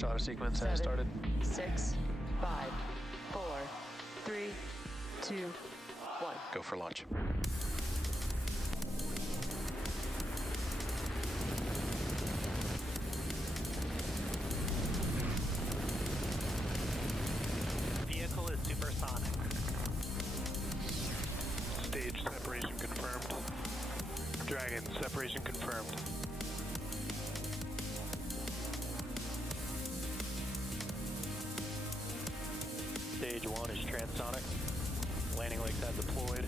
Launch auto sequence has 7, started. 6, 5, 4, 3, 2, 1. Go for launch. Vehicle is supersonic. Stage separation confirmed. Dragon, separation confirmed. Stage 1 is transonic. Landing legs have deployed.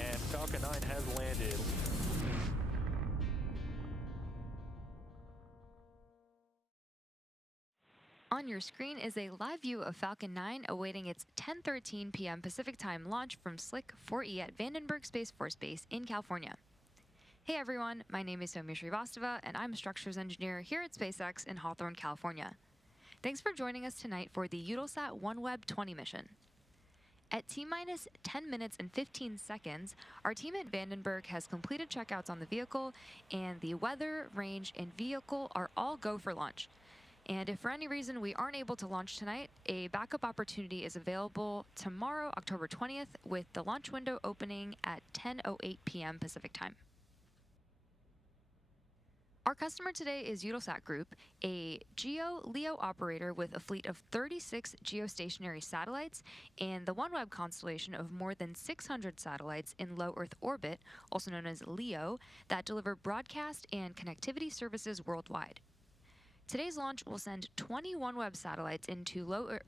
And Falcon 9 has landed. On your screen is a live view of Falcon 9 awaiting its 10:13 p.m. Pacific Time launch from SLC-4E at Vandenberg Space Force Base in California. Hey everyone, my name is Soumya Srivastava and I'm a structures engineer here at SpaceX in Hawthorne, California. Thanks for joining us tonight for the Eutelsat OneWeb 20 mission. At T-minus 10 minutes and 15 seconds, our team at Vandenberg has completed checkouts on the vehicle, and the weather, range, and vehicle are all go for launch. And if for any reason we aren't able to launch tonight, a backup opportunity is available tomorrow, October 20th, with the launch window opening at 10:08 p.m. Pacific Time. Our customer today is Eutelsat Group, a GEO-LEO operator with a fleet of 36 geostationary satellites and the OneWeb constellation of more than 600 satellites in low Earth orbit, also known as LEO, that deliver broadcast and connectivity services worldwide. Today's launch will send 20 OneWeb satellites into low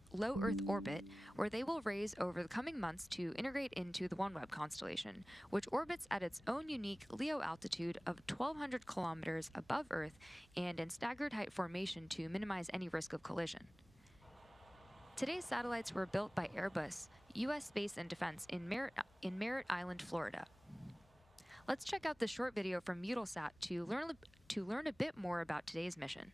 Earth orbit, where they will raise over the coming months to integrate into the OneWeb constellation, which orbits at its own unique LEO altitude of 1,200 kilometers above Earth and in staggered height formation to minimize any risk of collision. Today's satellites were built by Airbus, U.S. Space and Defense in Merritt Island, Florida. Let's check out this short video from Eutelsat to learn a bit more about today's mission.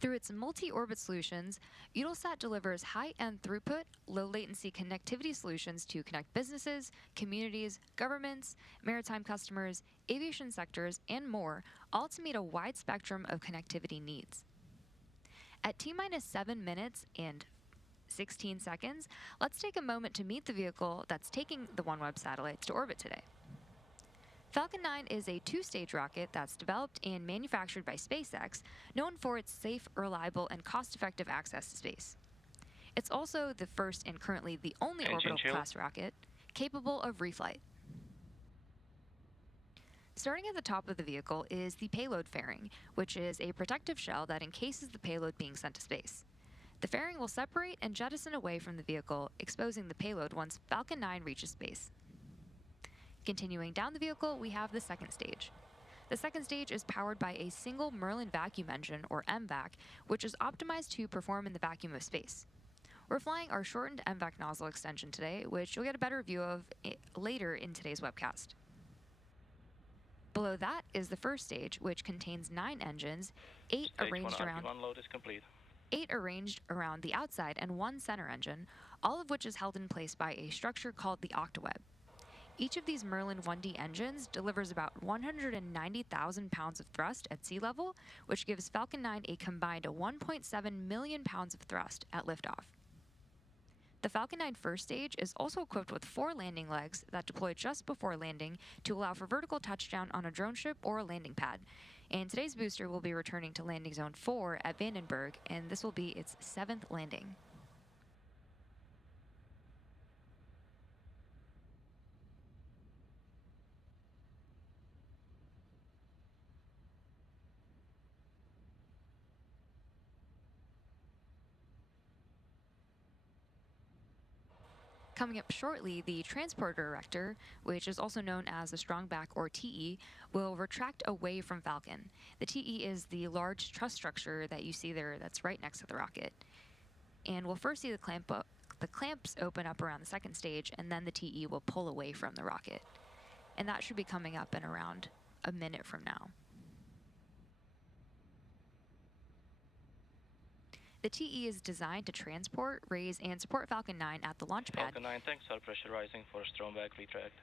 Through its multi-orbit solutions, Eutelsat delivers high-end throughput, low-latency connectivity solutions to connect businesses, communities, governments, maritime customers, aviation sectors, and more, all to meet a wide spectrum of connectivity needs. At T-minus 7 minutes and 16 seconds, let's take a moment to meet the vehicle that's taking the OneWeb satellites to orbit today. Falcon 9 is a two-stage rocket that's developed and manufactured by SpaceX, known for its safe, reliable, and cost-effective access to space. It's also the first and currently the only orbital-class rocket capable of reflight. Starting at the top of the vehicle is the payload fairing, which is a protective shell that encases the payload being sent to space. The fairing will separate and jettison away from the vehicle, exposing the payload once Falcon 9 reaches space. Continuing down the vehicle, we have the second stage. The second stage is powered by a single Merlin vacuum engine, or MVac, which is optimized to perform in the vacuum of space. We're flying our shortened MVac nozzle extension today, which you'll get a better view of later in today's webcast. Below that is the first stage, which contains 9 engines, 8 Stage arranged 1 around RP1 load is complete. 8 arranged around the outside and 1 center engine, all of which is held in place by a structure called the octaweb. Each of these Merlin 1D engines delivers about 190,000 pounds of thrust at sea level, which gives Falcon 9 a combined 1.7 million pounds of thrust at liftoff. The Falcon 9 first stage is also equipped with 4 landing legs that deploy just before landing to allow for vertical touchdown on a drone ship or a landing pad. And today's booster will be returning to landing zone 4 at Vandenberg, and this will be its 7th landing. Coming up shortly, the transport director, which is also known as the strongback or TE, will retract away from Falcon. The TE is the large truss structure that you see there that's right next to the rocket. And we'll first see the clamps open up around the second stage, and then the TE will pull away from the rocket. And that should be coming up in around a minute from now. The TE is designed to transport, raise, and support Falcon 9 at the launch pad. Falcon 9, thanks, are pressurizing for strongback retract.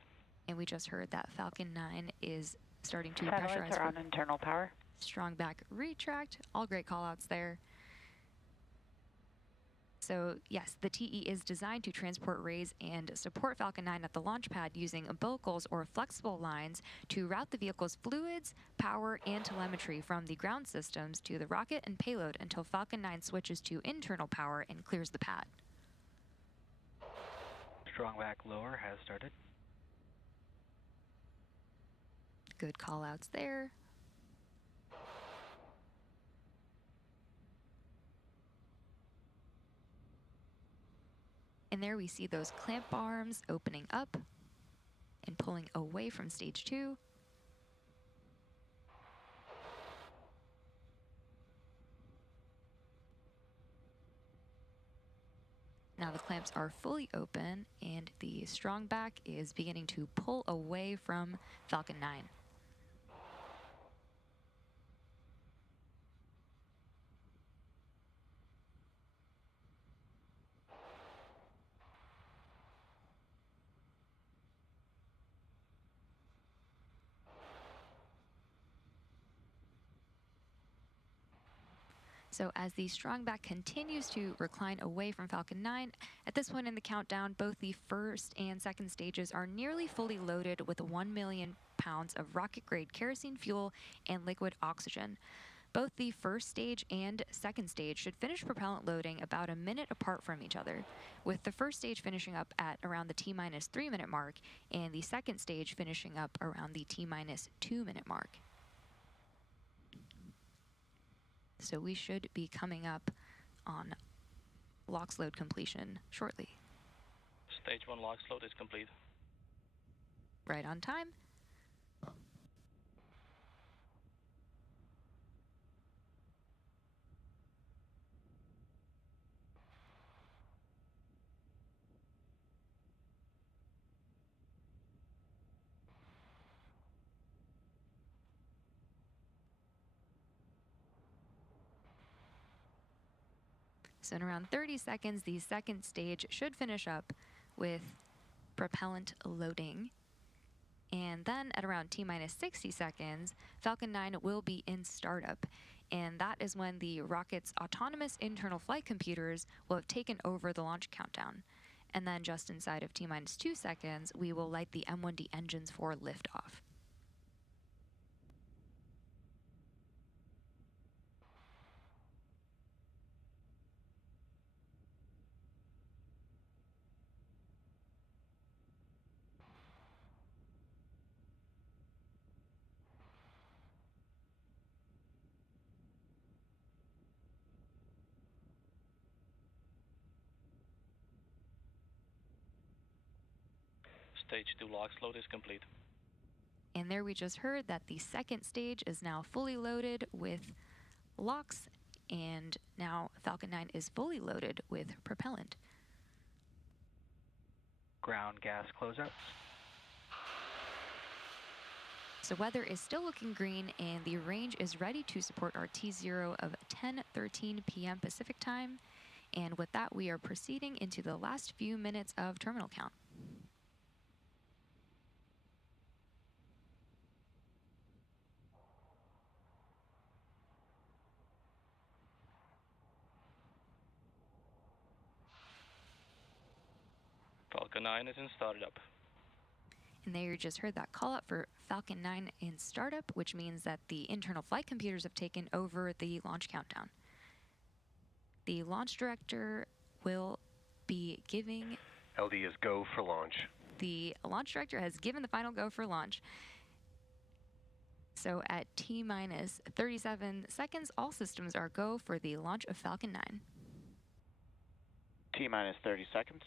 And we just heard that Falcon 9 is starting to Satellites pressurize are for on internal power. strongback retract. All great callouts there. So yes, the TE is designed to transport, raise, and support Falcon 9 at the launch pad using umbilicals or flexible lines to route the vehicle's fluids, power, and telemetry from the ground systems to the rocket and payload until Falcon 9 switches to internal power and clears the pad. Strongback lower has started. Good callouts there. And there we see those clamp arms opening up and pulling away from stage 2. Now the clamps are fully open and the strongback is beginning to pull away from Falcon 9. So as the strongback continues to recline away from Falcon 9, at this point in the countdown, both the first and second stages are nearly fully loaded with 1 million pounds of rocket-grade kerosene fuel and liquid oxygen. Both the first stage and second stage should finish propellant loading about a minute apart from each other, with the first stage finishing up at around the T-3 minute mark, and the second stage finishing up around the T-2 minute mark. So we should be coming up on LOX load completion shortly. Stage 1 LOX load is complete. Right on time. So in around 30 seconds, the second stage should finish up with propellant loading. And then at around T-60 seconds, Falcon 9 will be in startup. And that is when the rocket's autonomous internal flight computers will have taken over the launch countdown. And then just inside of T-2 seconds, we will light the M1D engines for liftoff. Stage 2 LOX load is complete. And there we just heard that the second stage is now fully loaded with LOX, and now Falcon 9 is fully loaded with propellant. Ground gas closeouts. So weather is still looking green, and the range is ready to support our T0 of 10:13 p.m. Pacific time. And with that, we are proceeding into the last few minutes of terminal count. Falcon 9 is in startup. And there you just heard that call out for Falcon 9 in startup, which means that the internal flight computers have taken over the launch countdown. The launch director will be giving... LD is go for launch. The launch director has given the final go for launch. So at T-minus 37 seconds, all systems are go for the launch of Falcon 9. T-minus 30 seconds.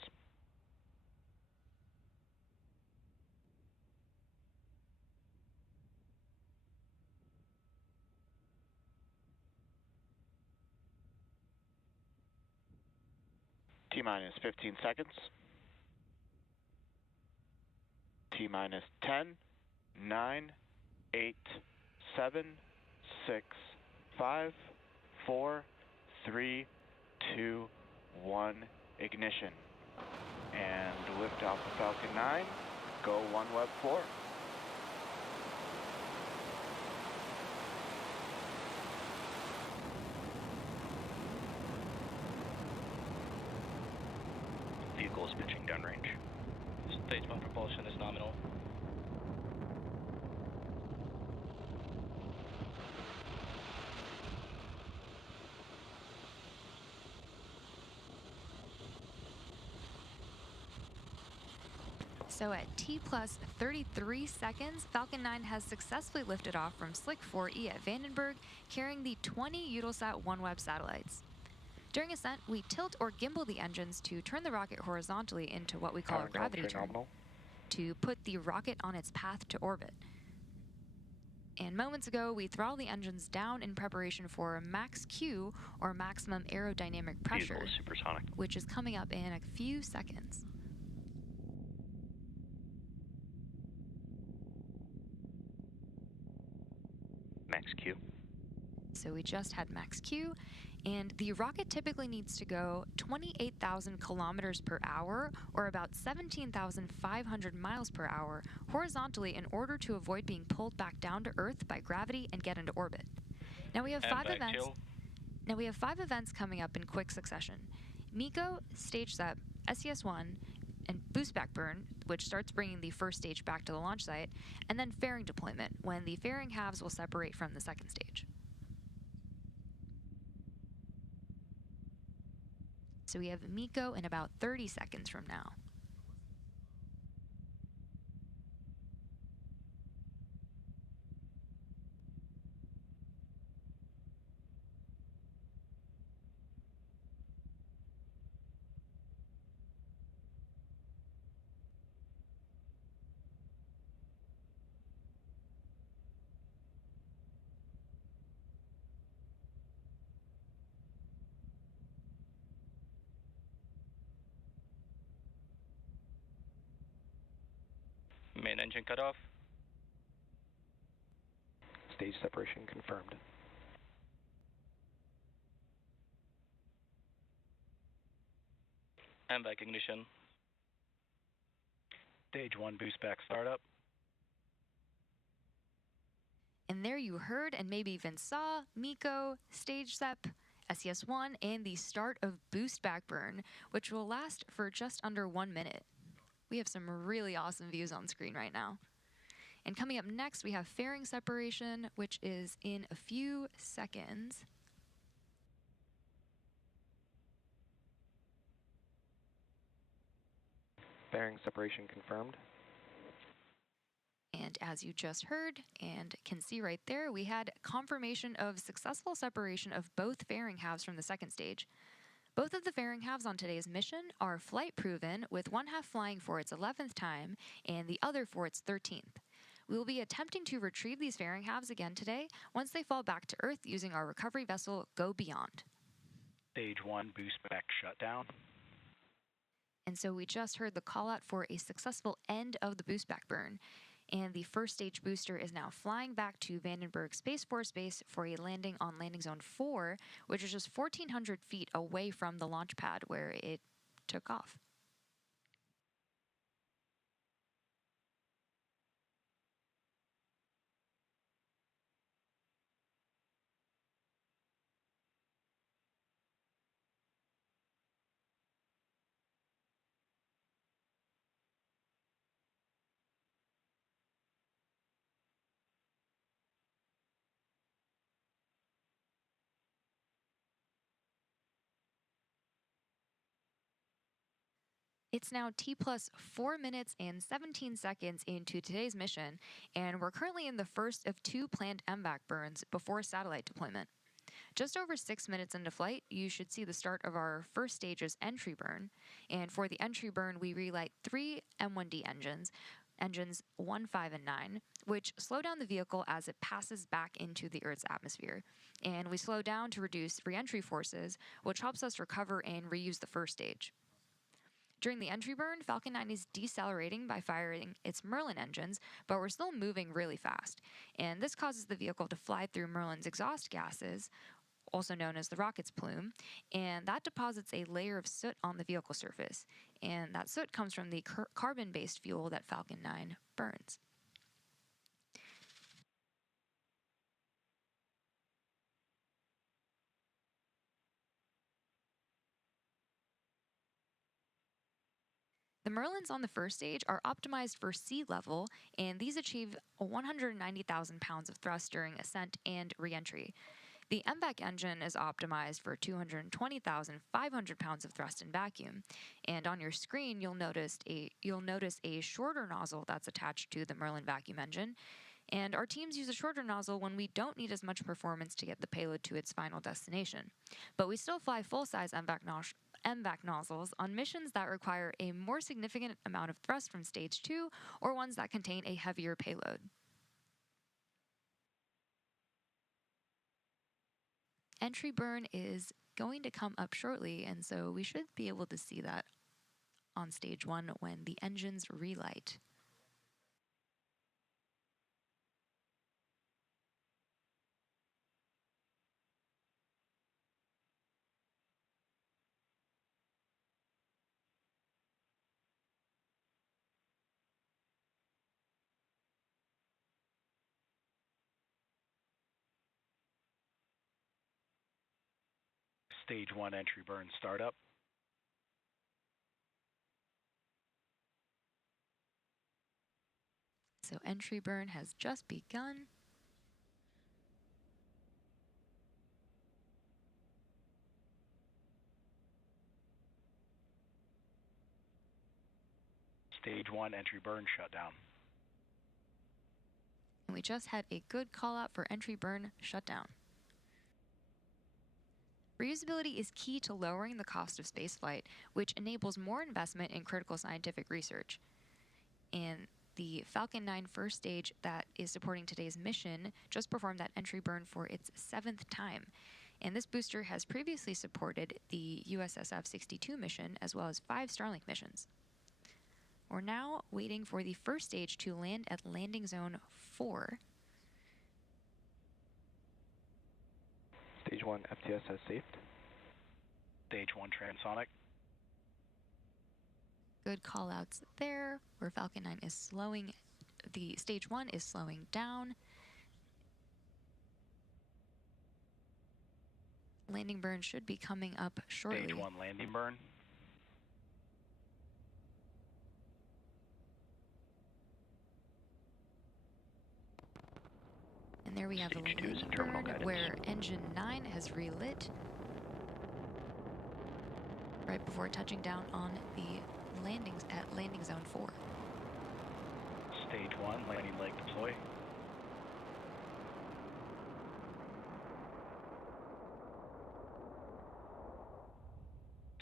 T-minus 15 seconds. T-minus 10, 9, 8, 7, 6, 5, 4, 3, 2, 1, ignition. And lift off the Falcon 9, go OneWeb 4. Vehicle is pitching downrange. Stage 1 propulsion is nominal. So at T plus 33 seconds, Falcon 9 has successfully lifted off from SLC-4E at Vandenberg, carrying the 20 Eutelsat OneWeb satellites. During ascent, we tilt or gimbal the engines to turn the rocket horizontally into what we call a gravity turn, to put the rocket on its path to orbit. And moments ago, we throttled the engines down in preparation for max Q, or maximum aerodynamic pressure, Vehicle is supersonic. which is coming up in a few seconds. Max Q. So we just had max Q, and the rocket typically needs to go 28,000 kilometers per hour, or about 17,500 miles per hour, horizontally in order to avoid being pulled back down to Earth by gravity and get into orbit. Now we have five events coming up in quick succession. MECO, stage SEP, SES-1, and boost back burn, which starts bringing the first stage back to the launch site, and then fairing deployment, when the fairing halves will separate from the second stage. So we have MECO in about 30 seconds from now. Main engine cut off. Stage separation confirmed. MVAC ignition. Stage 1 boost back startup. And there you heard and maybe even saw MECO, stage SEP, SES-1, and the start of boost back burn, which will last for just under 1 minute. We have some really awesome views on screen right now. And coming up next, we have fairing separation, which is in a few seconds. Fairing separation confirmed. And as you just heard and can see right there, we had confirmation of successful separation of both fairing halves from the second stage. Both of the fairing halves on today's mission are flight proven, with one half flying for its 11th time and the other for its 13th. We will be attempting to retrieve these fairing halves again today once they fall back to Earth using our recovery vessel Go Beyond. Stage 1 boost back shutdown. And so we just heard the call out for a successful end of the boost back burn. And the first stage booster is now flying back to Vandenberg Space Force Base for a landing on landing zone 4, which is just 1,400 feet away from the launch pad where it took off. It's now T plus 4 minutes and 17 seconds into today's mission, and we're currently in the first of 2 planned MVAC burns before satellite deployment. Just over 6 minutes into flight, you should see the start of our first stage's entry burn, and for the entry burn, we relight 3 M1D engines 1, 5, and 9, which slow down the vehicle as it passes back into the Earth's atmosphere. And we slow down to reduce re-entry forces, which helps us recover and reuse the first stage. During the entry burn, Falcon 9 is decelerating by firing its Merlin engines, but we're still moving really fast. And this causes the vehicle to fly through Merlin's exhaust gases, also known as the rocket's plume, and that deposits a layer of soot on the vehicle surface. And that soot comes from the carbon-based fuel that Falcon 9 burns. The Merlins on the first stage are optimized for sea level, and these achieve 190,000 pounds of thrust during ascent and re-entry. The MVAC engine is optimized for 220,500 pounds of thrust in vacuum, and on your screen you'll notice a shorter nozzle that's attached to the Merlin vacuum engine. And our teams use a shorter nozzle when we don't need as much performance to get the payload to its final destination. But we still fly full-size MVAC nozzles on missions that require a more significant amount of thrust from stage 2 or ones that contain a heavier payload. Entry burn is going to come up shortly, and so we should be able to see that on stage 1 when the engines relight. Stage 1 entry burn startup. So entry burn has just begun. Stage 1 entry burn shutdown. And we just had a good call out for entry burn shutdown. Reusability is key to lowering the cost of spaceflight, which enables more investment in critical scientific research. And the Falcon 9 first stage that is supporting today's mission just performed that entry burn for its 7th time. And this booster has previously supported the USSF-62 mission as well as 5 Starlink missions. We're now waiting for the first stage to land at landing zone 4. Stage 1 FTS has saved. Stage 1 transonic. Good call outs there, where Falcon 9 is slowing, the stage 1 is slowing down. Landing burn should be coming up shortly. Stage 1 landing burn. And there we have Stage a 2 is landing in terminal burn guidance. where engine 9 has relit right before touching down on the landings at landing zone 4. Stage 1 landing leg deploy.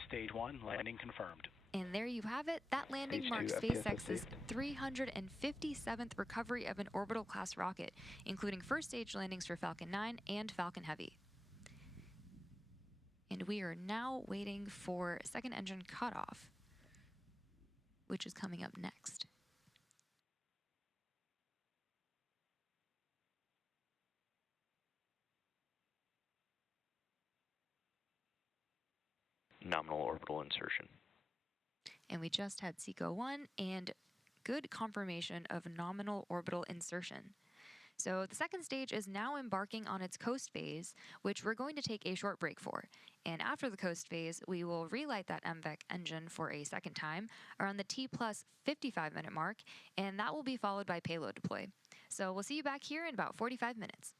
Stage 1 landing confirmed. And there you have it. That landing Stage marks 2 FTS has SpaceX's saved. 357th recovery of an orbital-class rocket, including first-stage landings for Falcon 9 and Falcon Heavy. And we are now waiting for second engine cutoff, which is coming up next. nominal orbital insertion. And we just had SECO 1 and good confirmation of nominal orbital insertion. So the second stage is now embarking on its coast phase, which we're going to take a short break for. And after the coast phase, we will relight that MVEC engine for a second time around the T plus 55-minute mark, and that will be followed by payload deploy. So we'll see you back here in about 45 minutes.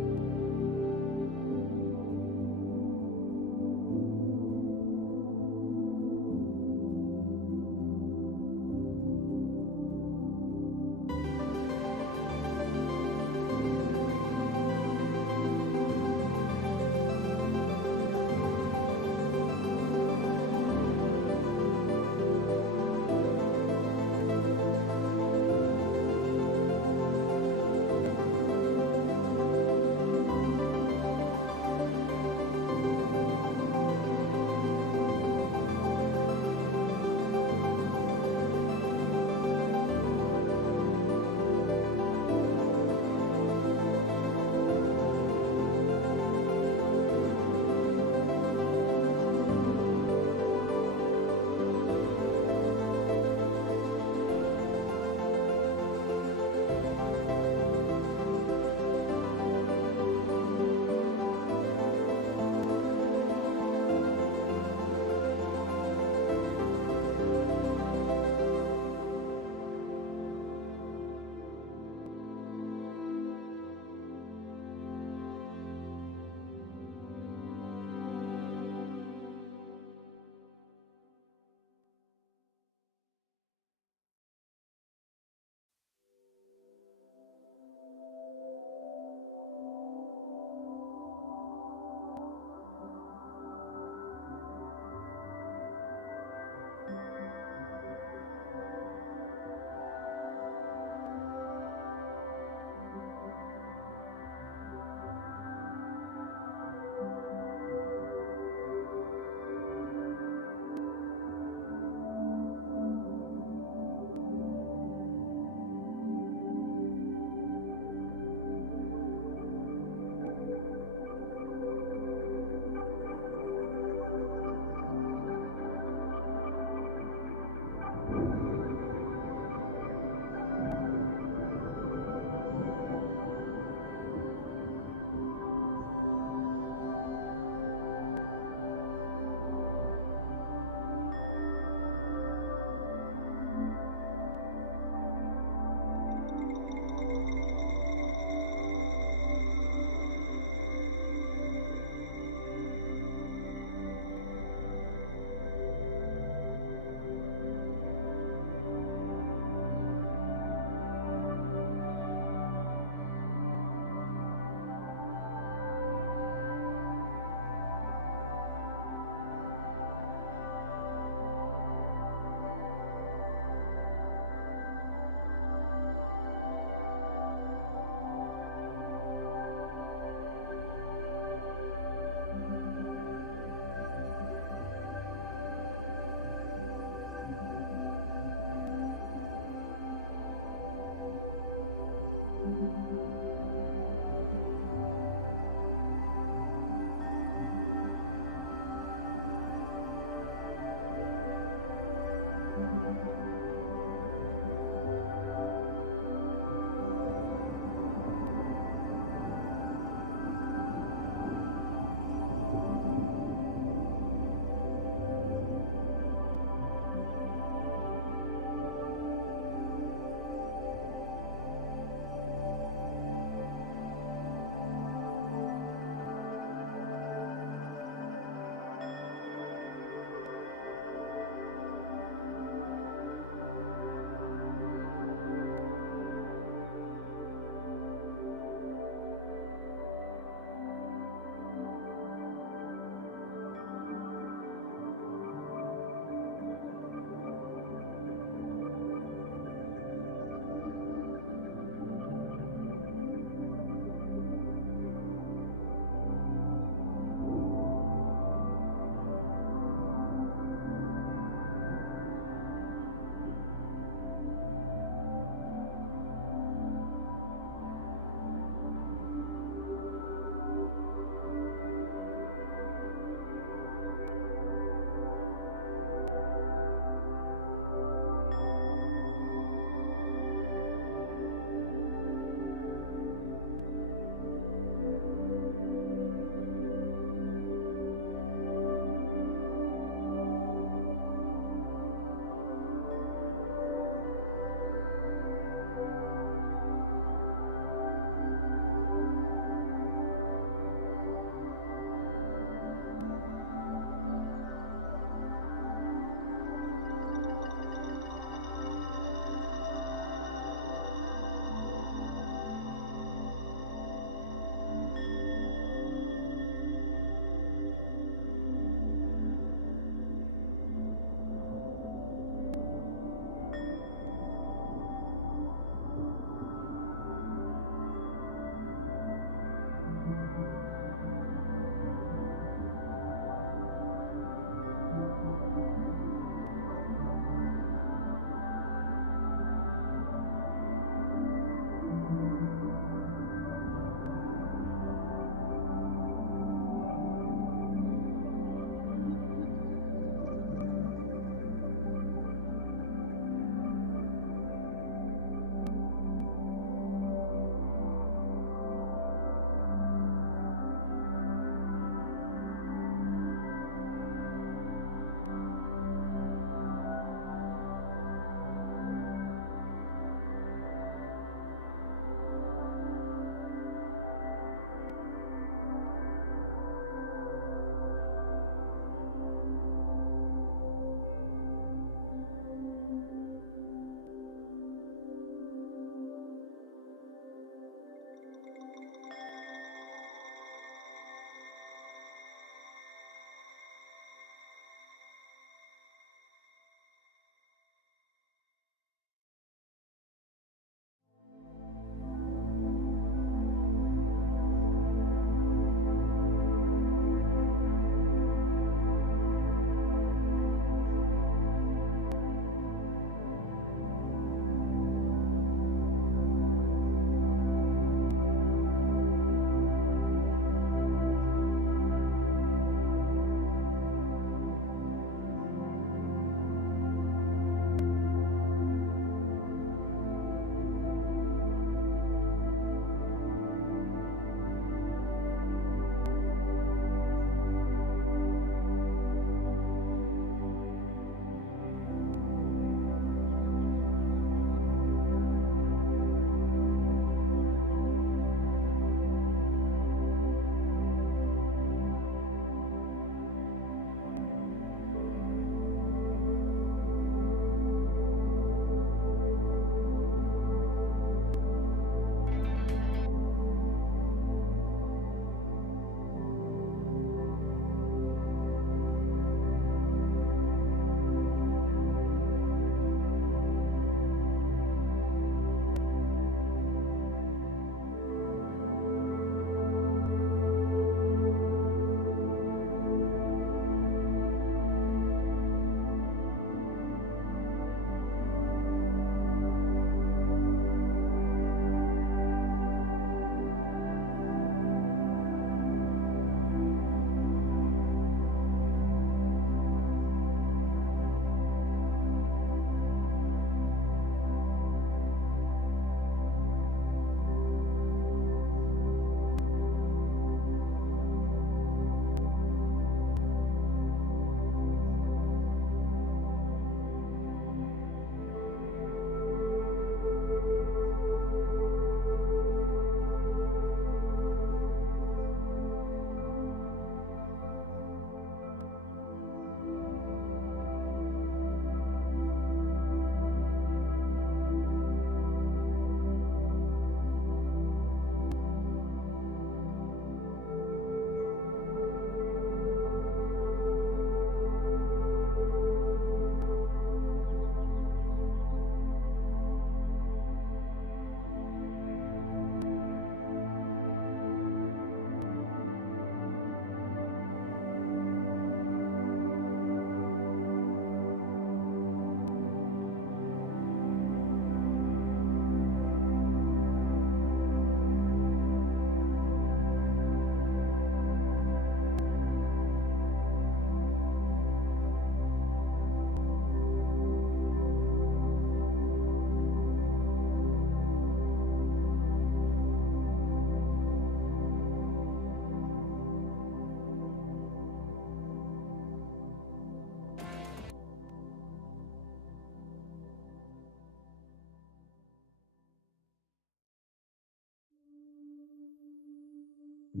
In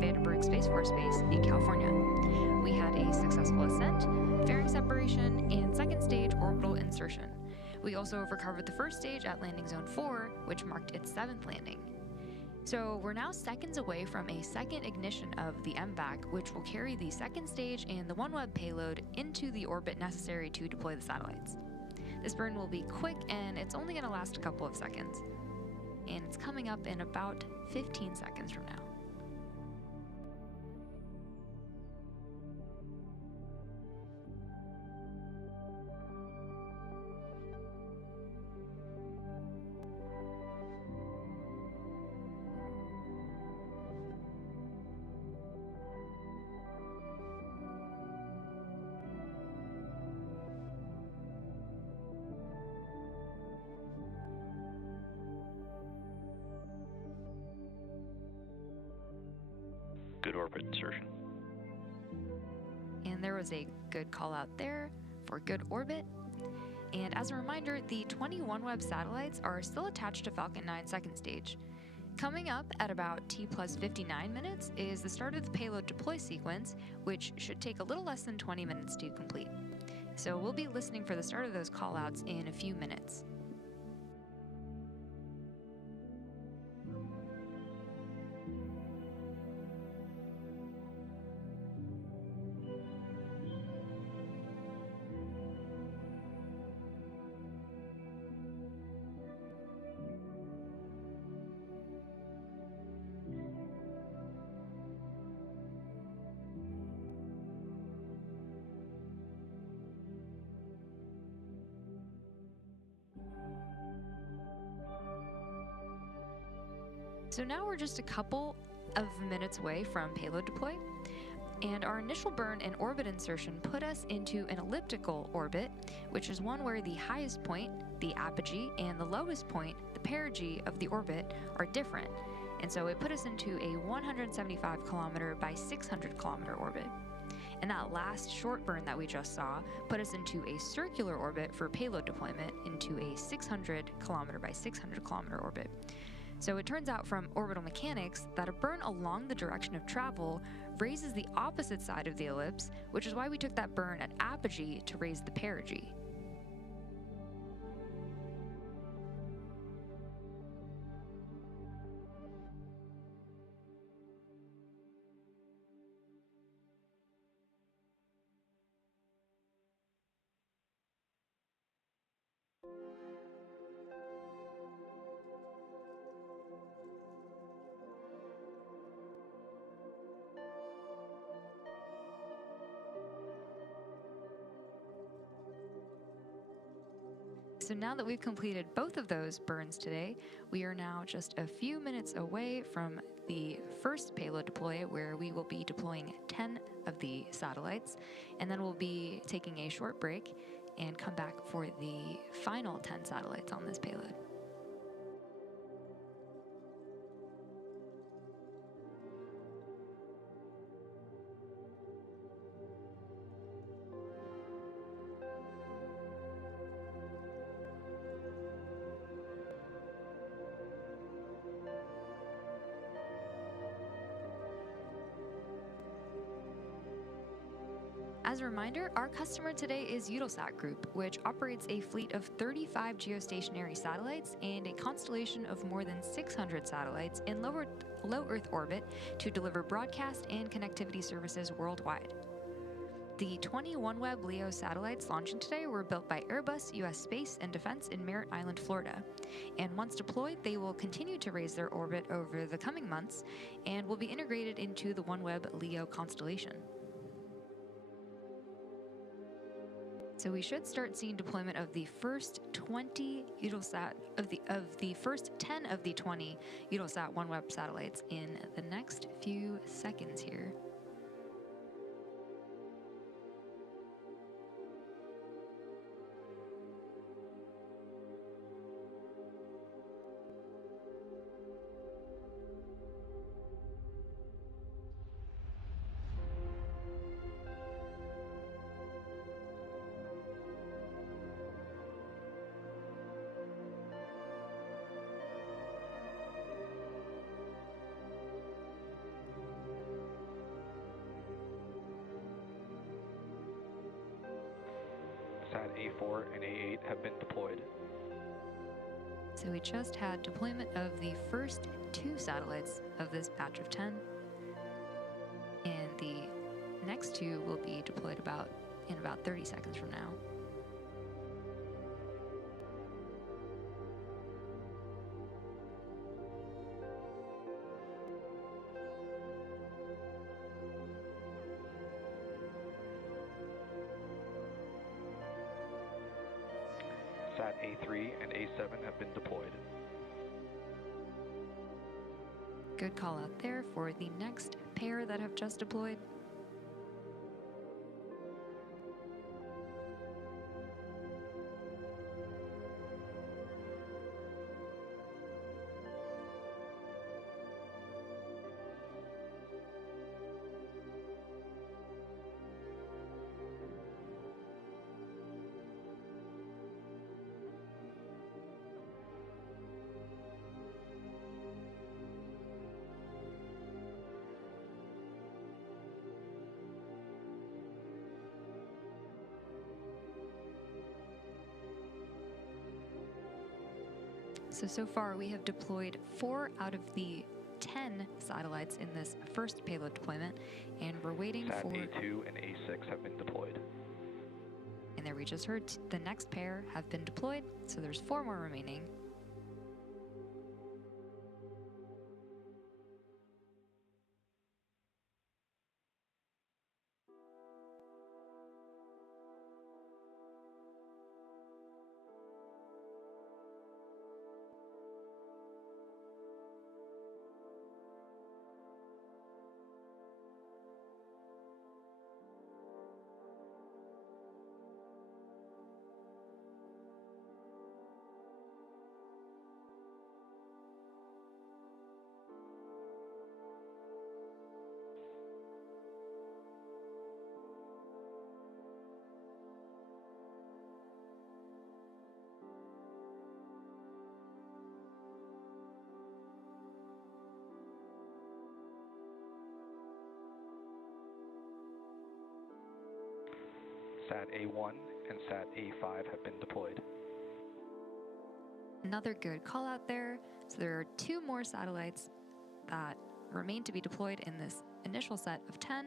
Vandenberg Space Force Base in California. We had a successful ascent, fairing separation, and second stage orbital insertion. We also recovered the first stage at landing zone 4, which marked its 7th landing. So we're now seconds away from a second ignition of the MVAC, which will carry the second stage and the OneWeb payload into the orbit necessary to deploy the satellites. This burn will be quick, and it's only going to last a couple of seconds. And it's coming up in about 15 seconds from now. Good orbit insertion. And there was a good call out there for good orbit. And as a reminder, the 20 OneWeb satellites are still attached to Falcon 9 second stage. Coming up at about T+59 minutes is the start of the payload deploy sequence, which should take a little less than 20 minutes to complete. So we'll be listening for the start of those callouts in a few minutes. So now we're just a couple of minutes away from payload deploy, and our initial burn and orbit insertion put us into an elliptical orbit, which is one where the highest point, the apogee, and the lowest point, the perigee of the orbit, are different. And so it put us into a 175 kilometer by 600 kilometer orbit. And that last short burn that we just saw put us into a circular orbit for payload deployment into a 600 kilometer by 600 kilometer orbit. So it turns out from orbital mechanics that a burn along the direction of travel raises the opposite side of the ellipse, which is why we took that burn at apogee to raise the perigee. So now that we've completed both of those burns today, we are now just a few minutes away from the first payload deploy, where we will be deploying 10 of the satellites, and then we'll be taking a short break and come back for the final 10 satellites on this payload. As a reminder, our customer today is Eutelsat Group, which operates a fleet of 35 geostationary satellites and a constellation of more than 600 satellites in low Earth orbit to deliver broadcast and connectivity services worldwide. The 20 OneWeb LEO satellites launching today were built by Airbus US Space and Defense in Merritt Island, Florida. And once deployed, they will continue to raise their orbit over the coming months and will be integrated into the OneWeb LEO constellation. So we should start seeing deployment of the first 20 Eutelsat of the first 10 of the 20 Eutelsat OneWeb satellites in the next few seconds here. A4 and A8 have been deployed. So we just had deployment of the first 2 satellites of this batch of 10. And the next 2 will be deployed in about 30 seconds from now. Sat A3 and A7 have been deployed. Good call out there for the next pair that have just deployed. So far we have deployed 4 out of the 10 satellites in this first payload deployment, and we're waiting Sat for... A2 and A6 have been deployed. And there we just heard the next pair have been deployed, so there's 4 more remaining. Sat A1 and Sat A5 have been deployed. Another good call out there. So there are 2 more satellites that remain to be deployed in this initial set of 10.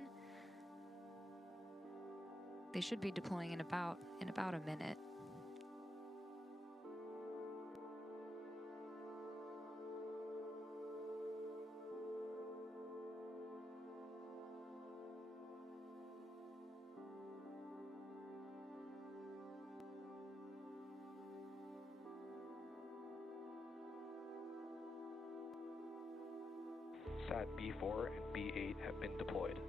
They should be deploying in about a minute. Sat B4 and B8 have been deployed.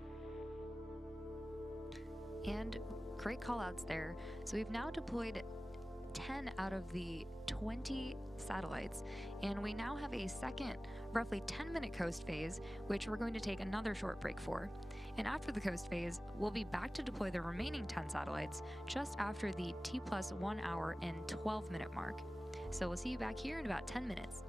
And great call outs there. So we've now deployed 10 out of the 20 satellites, and we now have a second roughly 10-minute coast phase, which we're going to take another short break for. And after the coast phase, we'll be back to deploy the remaining 10 satellites just after the T+1 hour and 12-minute mark. So we'll see you back here in about 10 minutes.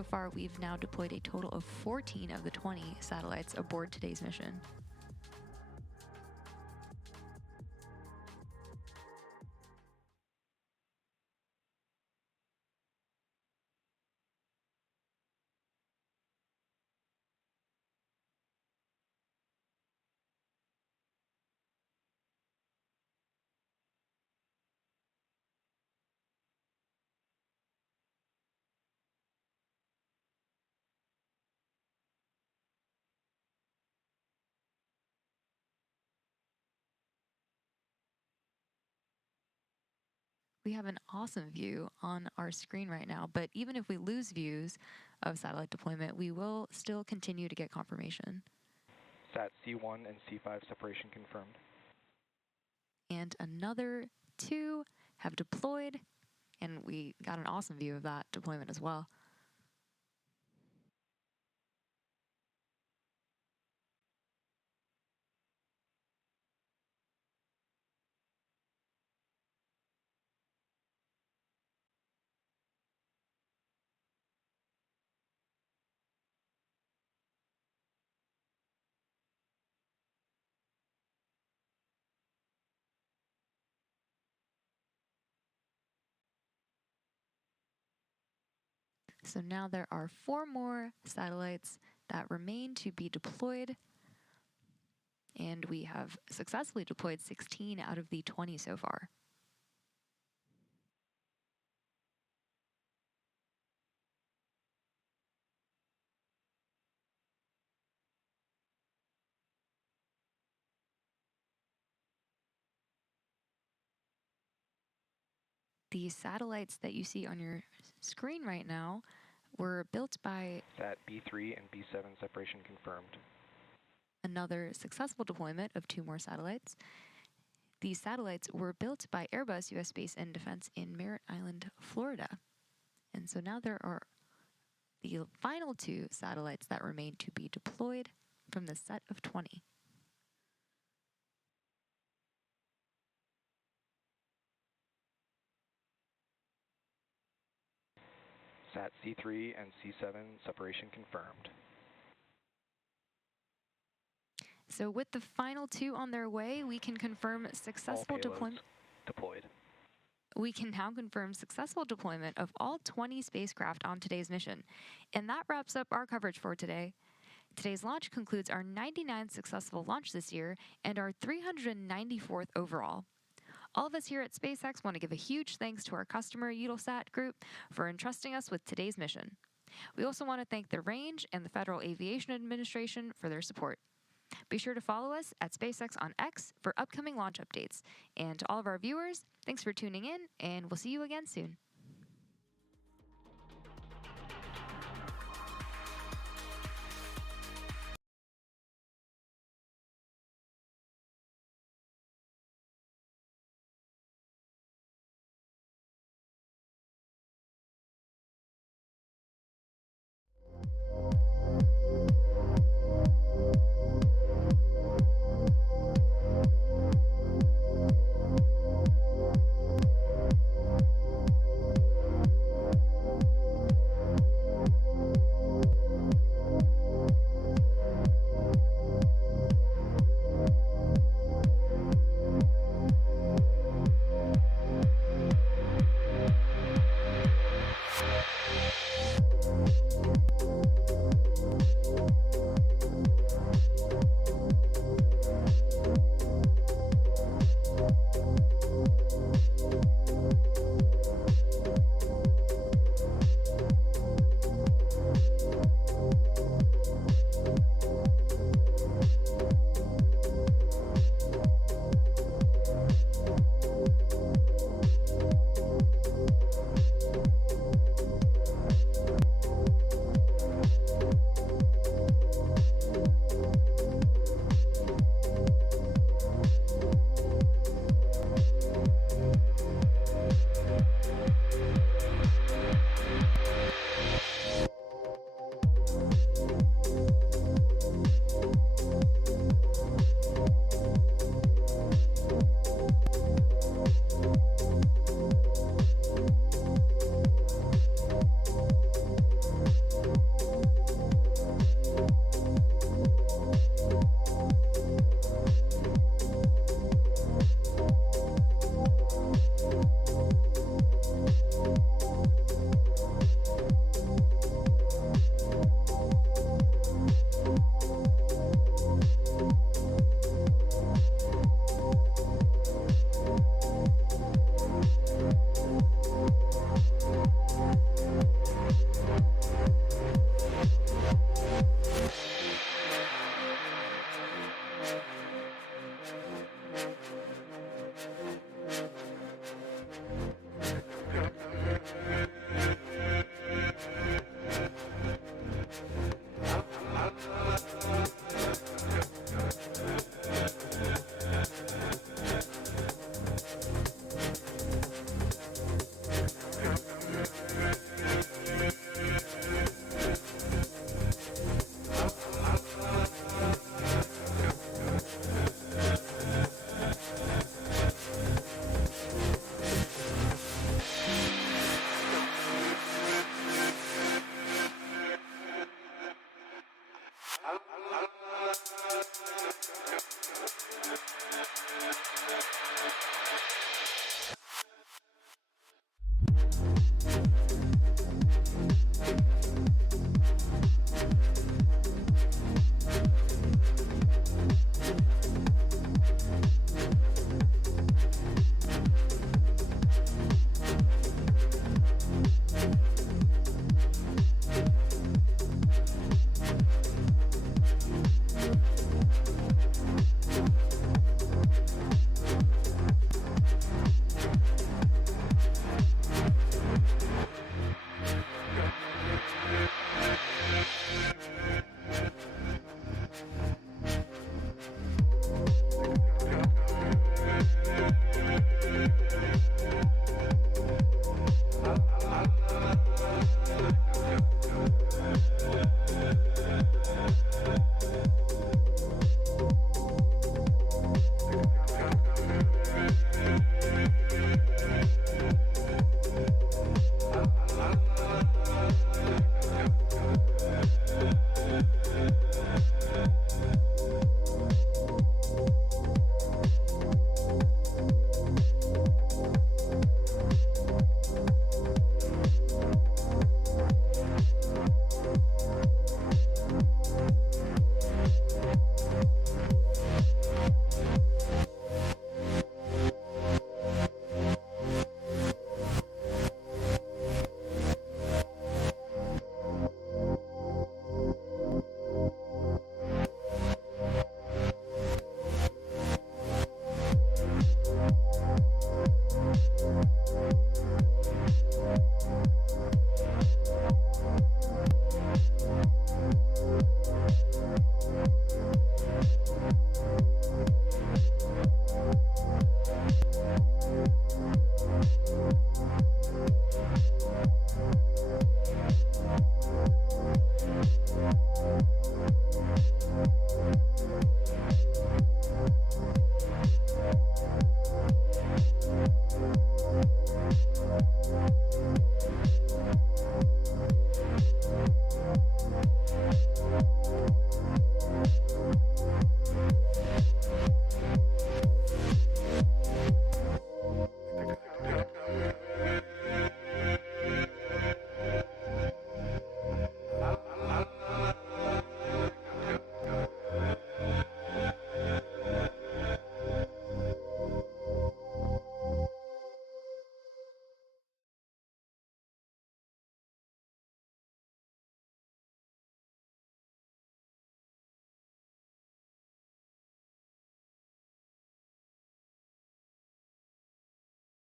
So far, we've now deployed a total of 14 of the 20 satellites aboard today's mission. We have an awesome view on our screen right now, but even if we lose views of satellite deployment, we will still continue to get confirmation. Sat C1 and C5 separation confirmed. And another 2 have deployed, and we got an awesome view of that deployment as well. So now there are 4 more satellites that remain to be deployed, and we have successfully deployed 16 out of the 20 so far. The satellites that you see on your screen right now were built by Sat B3 and B7 separation confirmed. another successful deployment of 2 more satellites. These satellites were built by Airbus US Space and Defense in Merritt Island, Florida. And so now there are the final 2 satellites that remain to be deployed from the set of 20. Sat C3 and C7 separation confirmed. So with the final 2 on their way, we can confirm successful All deployment. payloads deployed. We can now confirm successful deployment of all 20 spacecraft on today's mission. And that wraps up our coverage for today. Today's launch concludes our 99th successful launch this year and our 394th overall. All of us here at SpaceX want to give a huge thanks to our customer, Eutelsat Group, for entrusting us with today's mission. We also want to thank the Range and the Federal Aviation Administration for their support. Be sure to follow us at SpaceX on X for upcoming launch updates. And to all of our viewers, thanks for tuning in, and we'll see you again soon.